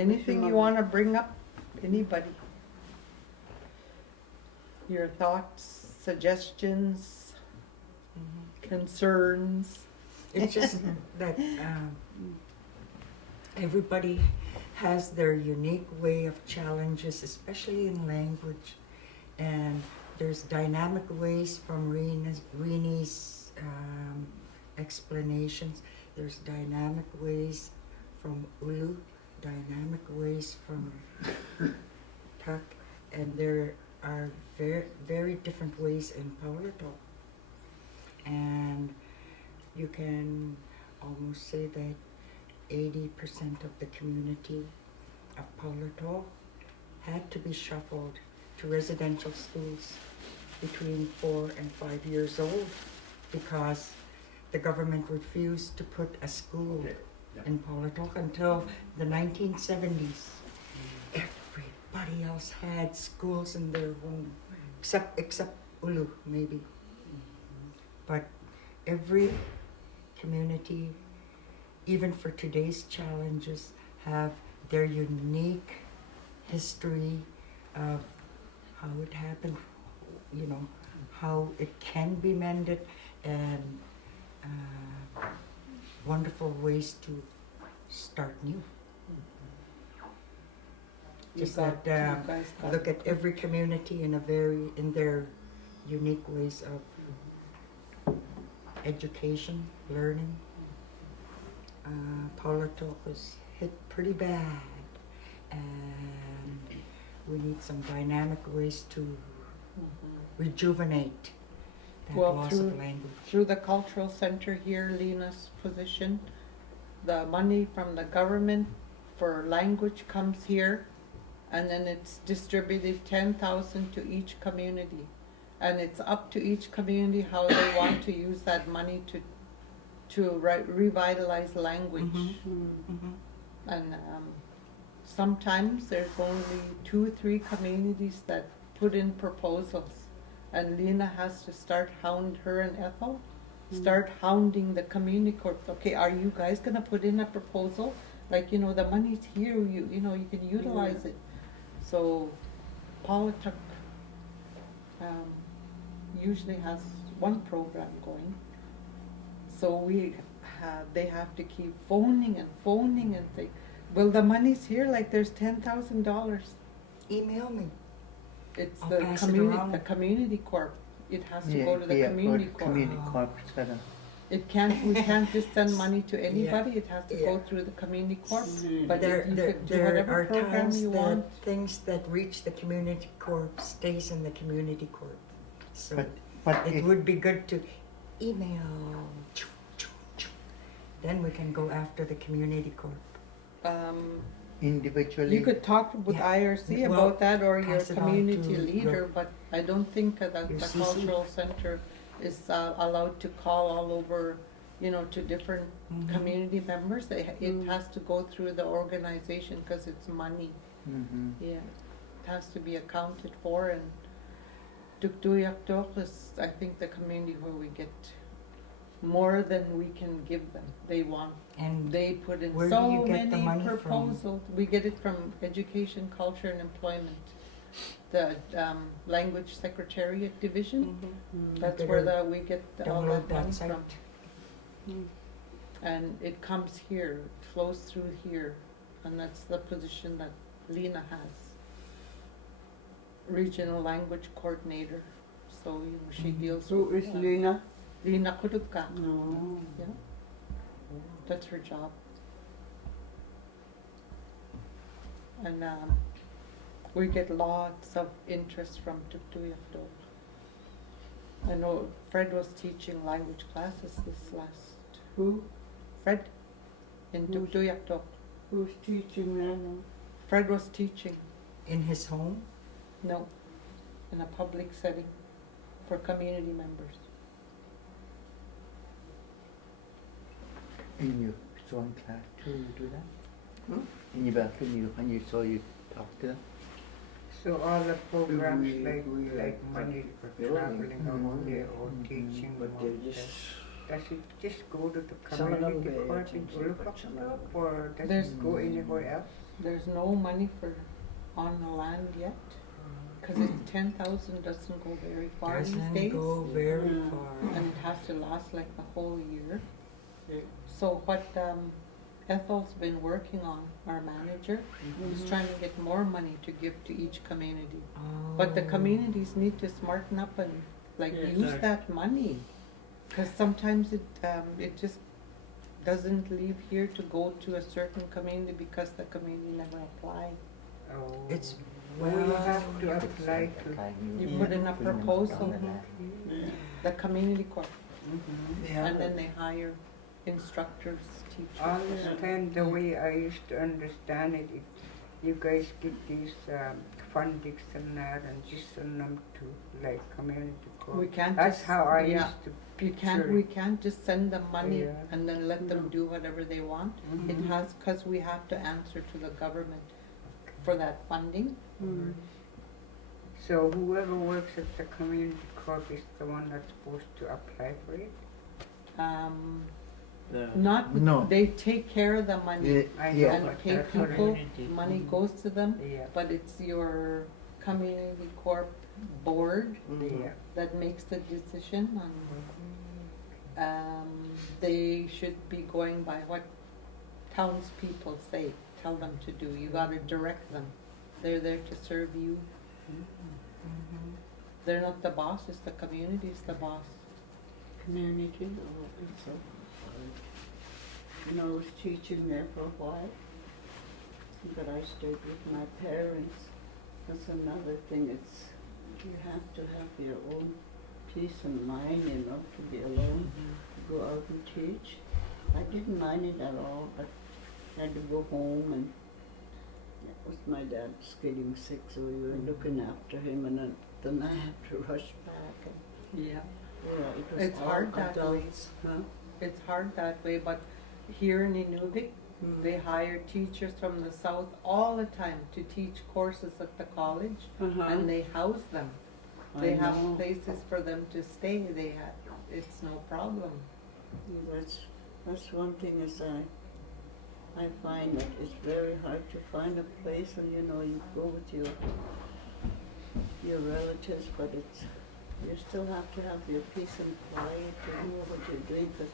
Anything you want to bring up? Anybody? Your thoughts, suggestions, concerns? It's just that everybody has their unique way of challenges, especially in language. And there's dynamic ways from Reenie's explanations. There's dynamic ways from Ulu, dynamic ways from Tak, and there are very, very different ways in Paulato. And you can almost say that 80% of the community of Paulato had to be shuffled to residential schools between 4 and 5 years old because the government refused to put a school in Paulato until the 1970s. Everybody else had schools in their home, except Ulu, maybe. But every community, even for today's challenges, have their unique history of how it happened, you know, how it can be mended, and wonderful ways to start new. Just that look at every community in their unique ways of education, learning. Paulato was hit pretty bad, and we need some dynamic ways to rejuvenate that loss of language. Through the cultural center here, Lena's position, the money from the government for language comes here, and then it's distributed 10,000 to each community, and it's up to each community how they want to use that money to revitalize language. And sometimes there's only 2-3 communities that put in proposals, and Lena has to start her and Ethel start hounding the community corps. Okay, are you guys gonna put in a proposal? Like, you know, the money's here, you know, you can utilize it. So Paulatuk usually has one program going. So they have to keep phoning and say, well, the money's here, like there's $10,000. Email me. It's I'll the pass it community, around. the community corp. It has to go to the community corp. Community corp. We can't just send money to anybody. It has to go through the community corp. But there you could do are whatever program times you that want. things that reach the community corp stays in the community corp. So But it would be good to email. Then we can go after the community corp. Individually. You could talk with IRC Well, about that, or your pass it on community to leader, but I don't think that the your CC. cultural center is allowed to call all over, you know, to different community members. It has to go through the organization because it's money. Yeah, it has to be accounted for, and Tuktuyak is, I think, the community where we get more than we can give them. They want, And they put in where do so you get the many money from? proposals. We get it from Education, Culture, and Employment, the Language Secretariat Division. That's where we get all download that money that site. from. And it comes here, it flows through here, and that's the position that Lena has. Regional Language Coordinator. So, you know, she deals Who with is Lena? Lena Kuruka. No. Yeah. That's her job. And we get lots of interest from Tuktuyak. I know Fred was teaching language classes this last. Who? Fred in Who's- Tuktuyak. Who's teaching now? Fred was teaching. In his home? No, in a public setting for community members. In your sewing class too, you do that? In your bathroom, when you sew, you talk to them? So all the programs like money for traveling out there or teaching, does it just go to the community corp in Ulupak, or does it go anywhere else? There's no money for on the land yet, cause it's 10,000 doesn't go very far these Doesn't days. go very Yeah. far. And it has to last like the whole year. So what Ethel's been working on, our manager, is trying to get more money to give to each community. But the Oh. communities need to smarten up and like Yes, use sir. that money. Cause sometimes it just doesn't leave here to go to a certain community because the community never applied. Oh. It's, Well, you have to It's apply like to. You Yeah. put in a put them on proposal, the land. Yeah. the community court, Yeah. and then they hire instructors, teachers. I understand the way I used to understand it. You guys get these fundings and that and just send them to like community court. We can't That's just, how I yeah. used to. You can't, Sure. we can't just send them money Yeah. and then let them do whatever they want. It Mhm. has, cause we have to answer to the government for that funding. Mm. So whoever works at the community court is the one that's supposed to apply for it? Not, No. they take care of the money I Yeah. know, and but pay that's what I- people, Community. money goes to them, Yeah, but it's your community corp board yeah. that makes the decision on, they should be going by what townspeople say, tell them to do. You gotta direct them. They're there to serve you. They're not the boss, it's the community's the boss. Community, oh, it's so hard. You know, I was teaching there for a while, but I stayed with my parents. That's another thing, it's, you have to have your own peace of mind, you know, to be alone, to go out and teach. I didn't mind it at all, but I had to go home and it was my dad was getting sick, so we were looking after him and then I had to rush back and, Yeah. yeah, it was It's all hard that way. adults, huh? It's hard that way, but here in Inuvik, they hire teachers from the south all the time to teach courses at the college, Uh-huh. and they house them. I They have know. places for them to stay, they have, it's no problem. Yeah, that's one thing is I find that it's very hard to find a place and you know, you go with your relatives, but it's, you still have to have your peace and quiet to know what you're doing, because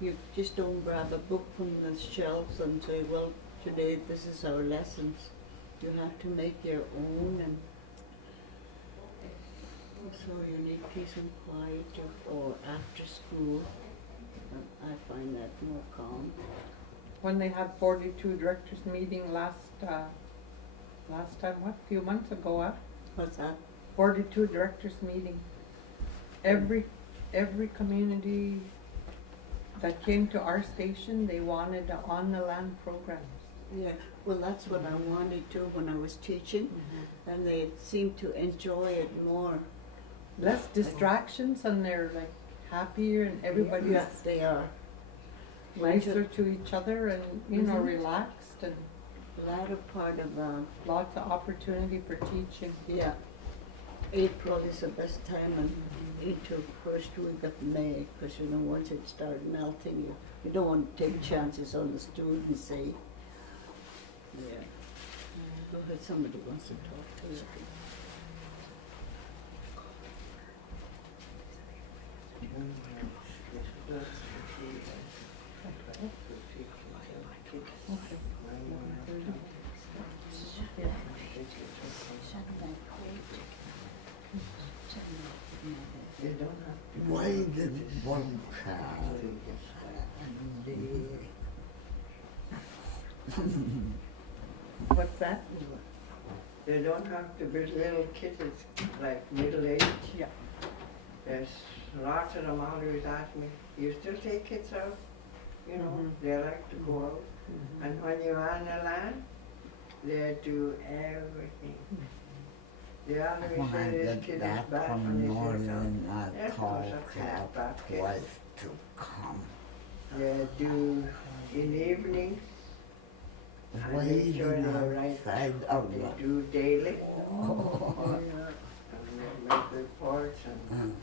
you just don't grab a book from the shelves and say, well, today this is our lessons. You have to make your own and so you need peace and quiet or after school. I find that more calm. When they had 42 directors meeting last time, what, few months ago, What's that? 42 directors meeting. Every community that came to our station, they wanted on the land programs. Yeah, well, that's what I wanted to when I was teaching, and they seemed to enjoy it more. Less distractions, and they're like happier, and everybody's Yes, they are. nicer to each other, and you know, Mhm. relaxed, and Latter part of, lots of opportunity for teaching. yeah, April is the best time, and into first week of May, because you know, once it starts melting, you don't want to take chances on the students, say. Yeah. Go ahead, somebody wants to talk to you. Why did one child What's that? They don't have to be little kids, like middle age. Yeah. There's lots of them always ask me, you still take kids out? You know, Mhm. they like to go out. And when you're on the land, they do everything. They always Why say this did kid is that bad one when they say morning so. I That called was a cat bad kid. was to come? They do in the evenings. And make Waiting sure they're right. outside of They the do daily. oh. And they make reports and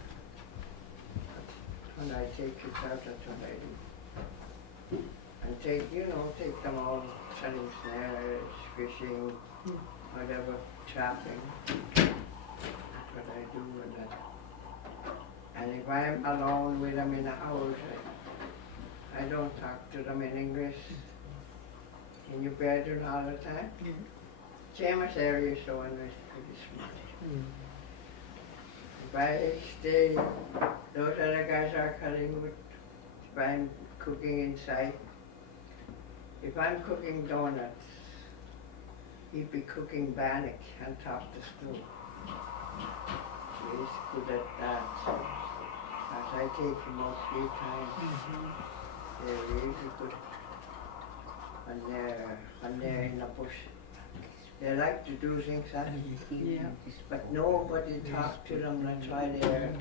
when I take kids out, that's what I do. and take them all, setting snares, fishing, whatever, trapping. That's what I do with that. And if I'm alone with them in the house, I don't talk to them in English. In your bedroom all the time. Amos area is so pretty smart. If I stay, those other guys are cutting wood. If I'm cooking inside, if I'm cooking donuts, he'd be cooking bannock on top of the stove. He's good at that. As I take him out 3 times, they're really good. And they're in the bush. They like to do things that, but nobody talk to them. That's why they're,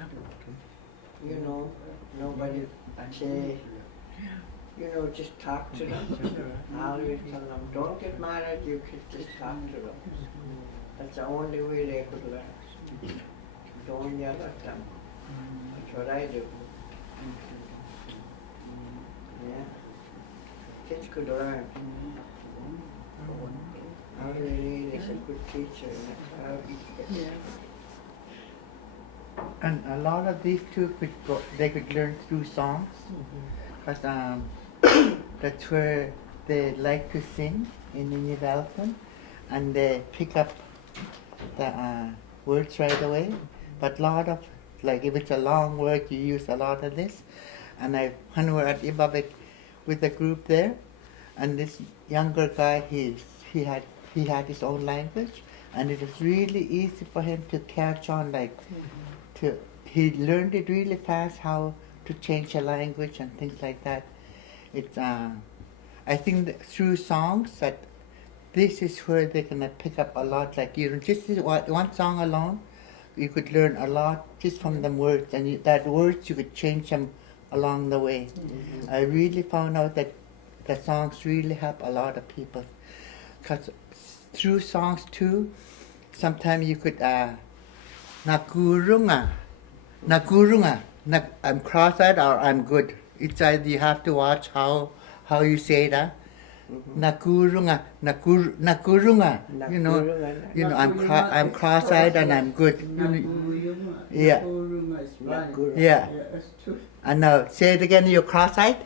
nobody say, just talk to them. I always tell them, don't get mad at your kids, just talk to them. That's the only way they could learn. Don't yell at them. That's what I do. Yeah. Kids could learn. All they need is a good teacher, and that's how he gets. And a lot of these two they could learn through songs, because that's where they like to sing in Inuvialuit, and they pick up the words right away. But a lot of, like if it's a long word, you use a lot of this. And when we were at Ibabik with the group there, and this younger guy, he had his own language, and it was really easy for him to catch on, he learned it really fast, how to change a language and things like that. It's I think that through songs that this is where they're gonna pick up a lot. Like just one song alone, you could learn a lot just from the words, and that words you could change them along the way. I really found out that the songs really help a lot of people, because through songs too, sometimes you could nakurunga, I'm cross-eyed or I'm good. It's either you have to watch how you say that. Nakurunga, I'm cross-eyed and I'm good. Yeah. Yeah. And now say it again. You're cross-eyed.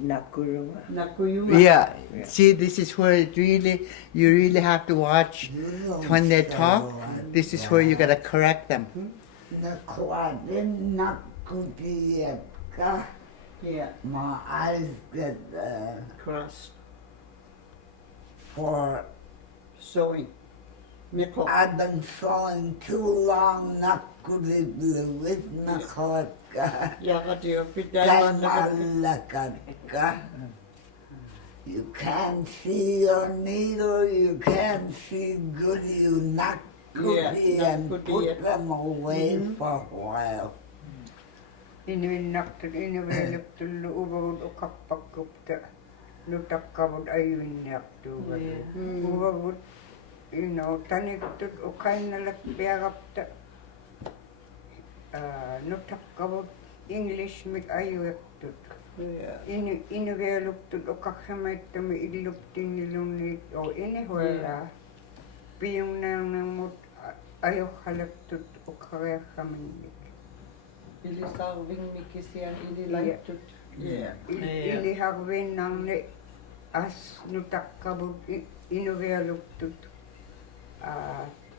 Nakuyuma. Yeah. See, this is where you really have to watch when they talk. This is where you gotta correct them. Yeah. My eyes get Cross. for Sewing. Mickle. I've been sewing too long, not good at the with Nakotka. You can't see your needle, you can't see good, you knock goody and put them away for a while. Inuvialuit uvavut ukappakupta nutakkavut ayuinnaqtu. Uvavut tanittut ukainalak piagapta nutakkavut English mik ayuiktut. Inuvialuttut ukakhamaittami illuptinilunni o inihuela piyungnanamut ayukhalaktut ukhareakhaminnik. Ilisalving mikisian ililaitut. Ili harvinnanne as nutakkavut Inuvialuttut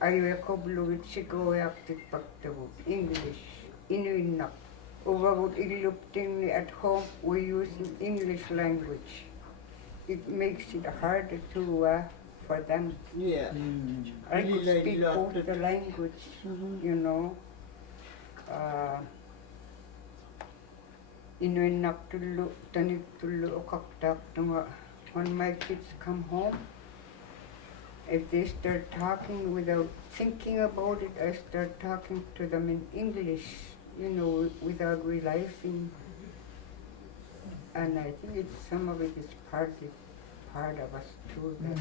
ayuekobluit sikoyaktit paktavut English inuinnak. Uvavut illuptinni at home we use English language. It makes it harder to for them. Yeah. I could speak both the language, Inuinnaqtullu tanittullu uqaqtaaqtunga. When my kids come home, if they start talking without thinking about it, I start talking to them in English, without realizing. And I think some of it is part of us too. That,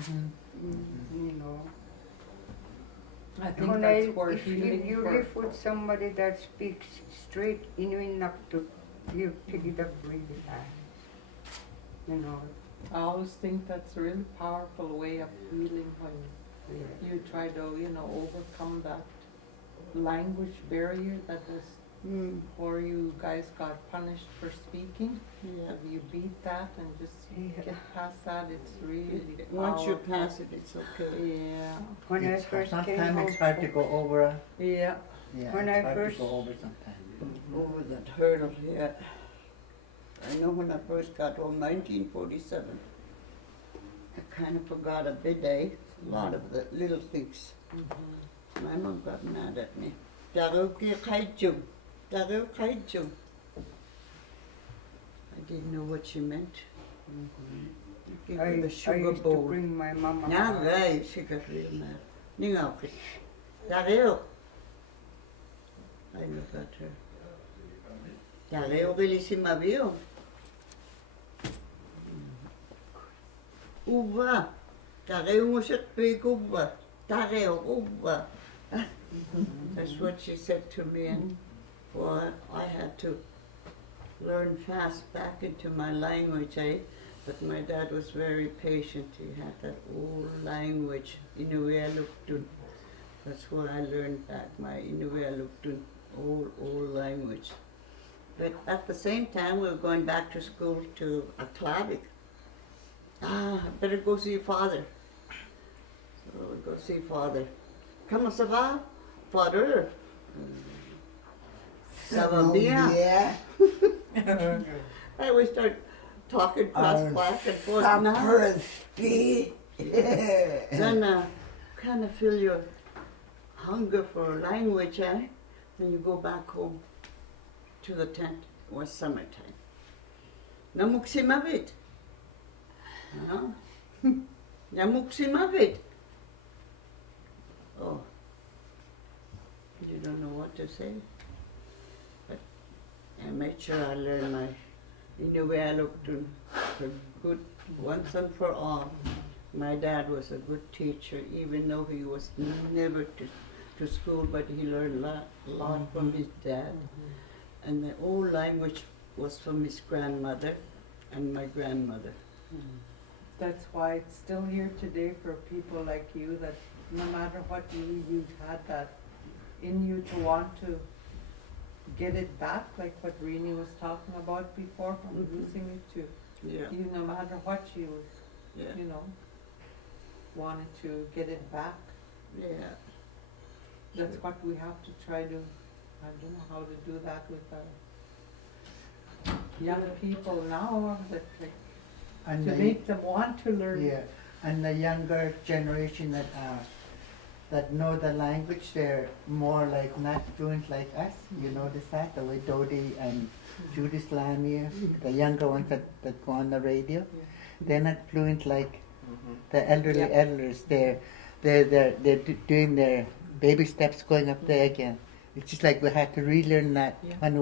I think when that's where if healing you for. live with somebody that speaks straight Inuinnaqtut, you pick it up really fast. I always think that's a really powerful way of healing when you try to, overcome that language barrier that was, or you guys got punished for speaking. Yeah. If you beat that and just get past that, it's really Once you powerful. pass it, it's okay. Yeah. When I It's first came sometimes home, it's hard to go over. Yeah. Yeah, When it's I hard first- to go over sometimes. Over that hurdle, yeah. I know when I first got home, 1947, I kind of forgot a bit, a lot of the little things. My mom got mad at me. Daruki kaiju, daru kaiju. I didn't know what she meant. Give I her the used sugar to bowl. bring my mama. Now, right, she got real mad. Ningauki. Daru. I look at her. Daru really si mavio. Uva. Daru musik big uva. Daru uva. That's what she said to me, and well, I had to learn fast back into my language, but my dad was very patient. He had that old language, Inuvialuit. That's where I learned back my Inuvialuit, old language. But at the same time, we were going back to school to Aklavik. Better go see your father. So we go see father. Comment ça va? Father. Ça va bien. Yeah. I always start talking cross back and forth. Now, Sapristi. then kind of feel your hunger for language, eh? Then you go back home to the tent. It was summertime. Namuksimavit. Namuksimavit. Oh, you don't know what to say. But I made sure I learned my Inuvialuit for good once and for all. My dad was a good teacher, even though he was never to school, but he learned a lot from his dad. And the old language was from his grandmother and my grandmother. That's why it's still here today for people like you, that no matter what you've had that in you to want to get it back, like what Rini was talking about before, from losing it to Yeah, you, no matter what you, yeah, wanted to get it back. yeah. That's what we have to try to, I don't know how to do that with our young people now, that And to the- make them want to learn. Yeah, and the younger generation that know the language, they're more like not fluent like us. You notice that, the way Dodi and Judith Lanier, the younger ones that go on the radio, they're not fluent like the elderly Yeah. elders. They're doing their baby steps going up there again. It's just like we had to relearn that Yeah. when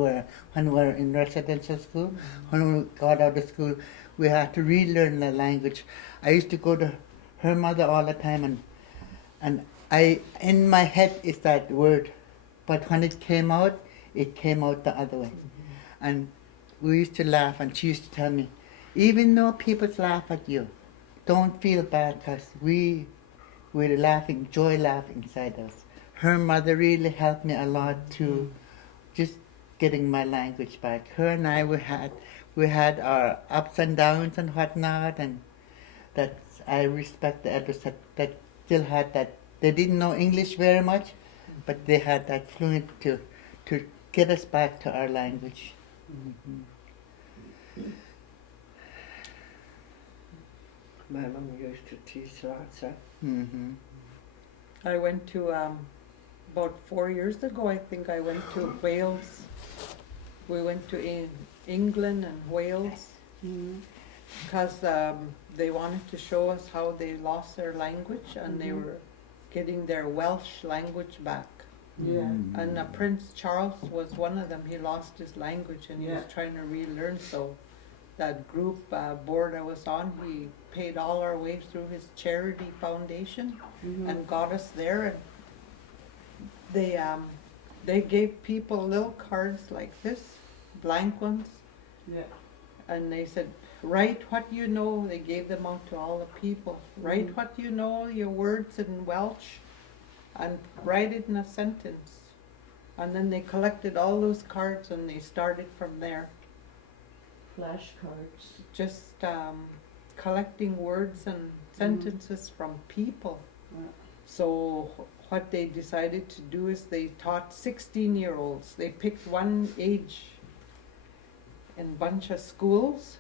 we were in residential school. When we got out of school, we had to relearn the language. I used to go to her mother all the time, and I in my head is that word, but when it came out the other way. And we used to laugh, and she used to tell me, even though people laugh at you, don't feel bad, because we're laughing, joy laughing inside us. Her mother really helped me a lot to just getting my language back. Her and I, we had our ups and downs and whatnot, and that I respect the elders that still had that. They didn't know English very much, but they had that fluent to get us back to our language. My mum used to teach lots of. I went to, about 4 years ago, I think I went to Wales. We went to England and Wales because they wanted to show us how they lost their language, and they were getting their Welsh language back. Yeah. And Prince Charles was one of them. He lost his language and he was trying to relearn. So that group board I was on, he paid all our way through his charity foundation and got us there. And they gave people little cards like this, blank ones, Yeah. and they said, write what you know. They gave them out to all the people. Write what you know, your words in Welsh, and write it in a sentence. And then they collected all those cards and they started from there. Flashcards. Just collecting words and sentences from people. Yeah. So what they decided to do is they taught 16-year-olds. They picked one age in a bunch of schools,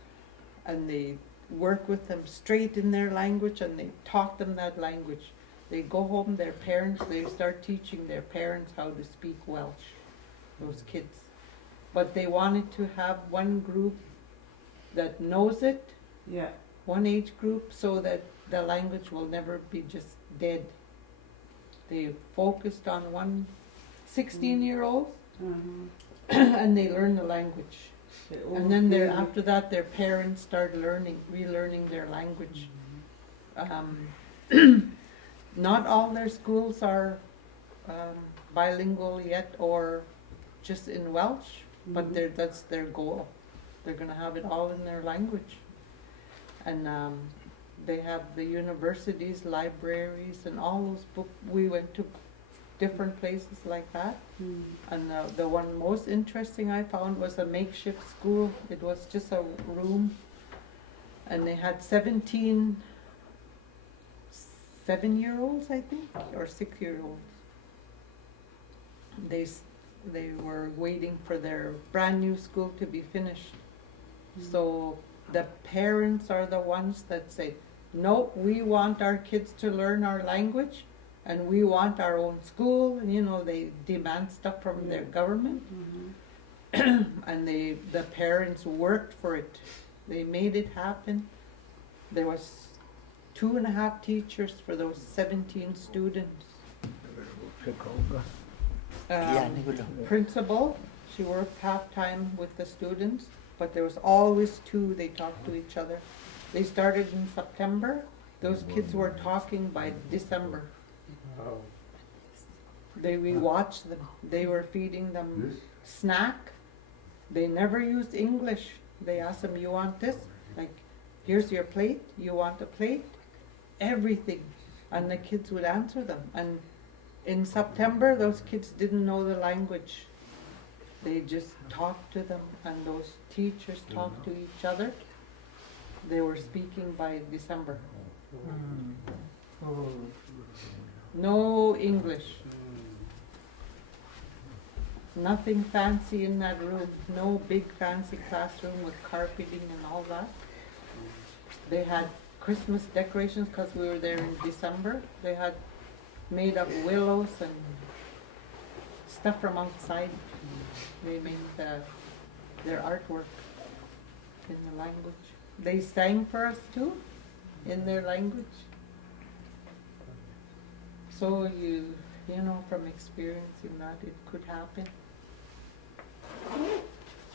and they work with them straight in their language, and they taught them that language. They go home, their parents, they start teaching their parents how to speak Welsh, those kids. But they wanted to have one group that knows it, Yeah. one age group, so that the language will never be just dead. They focused on one 16-year-old and they learned the language. And then after that, their parents started relearning their language. Not all their schools are bilingual yet, or just in Welsh, but that's their goal. They're going to have it all in their language. And they have the universities, libraries, and all those books. We went to different places like that. And the one most interesting I found was a makeshift school. It was just a room, and they had 17 7-year-olds, I think, or 6-year-olds. They were waiting for their brand new school to be finished. So the parents are the ones that say, no, we want our kids to learn our language, and we want our own school. And, you know, they demand stuff from their government. And the parents worked for it. They made it happen. There was 2.5 teachers for those 17 students. Principal, she worked half-time with the students, but there was always 2. They talked to each other. They started in September. Those kids were talking by December. We watched them. They were feeding them snack. They never used English. They asked them, you want this? Like, here's your plate. You want a plate? Everything. And the kids would answer them. And in September, those kids didn't know the language. They just talked to them, and those teachers talked to each other. They were speaking by December. No English. Nothing fancy in that room. No big fancy classroom with carpeting and all that. They had Christmas decorations because we were there in December. They had made up willows and stuff from outside. They made their artwork in the language. They sang for us too, in their language. So you know, from experiencing that, it could happen.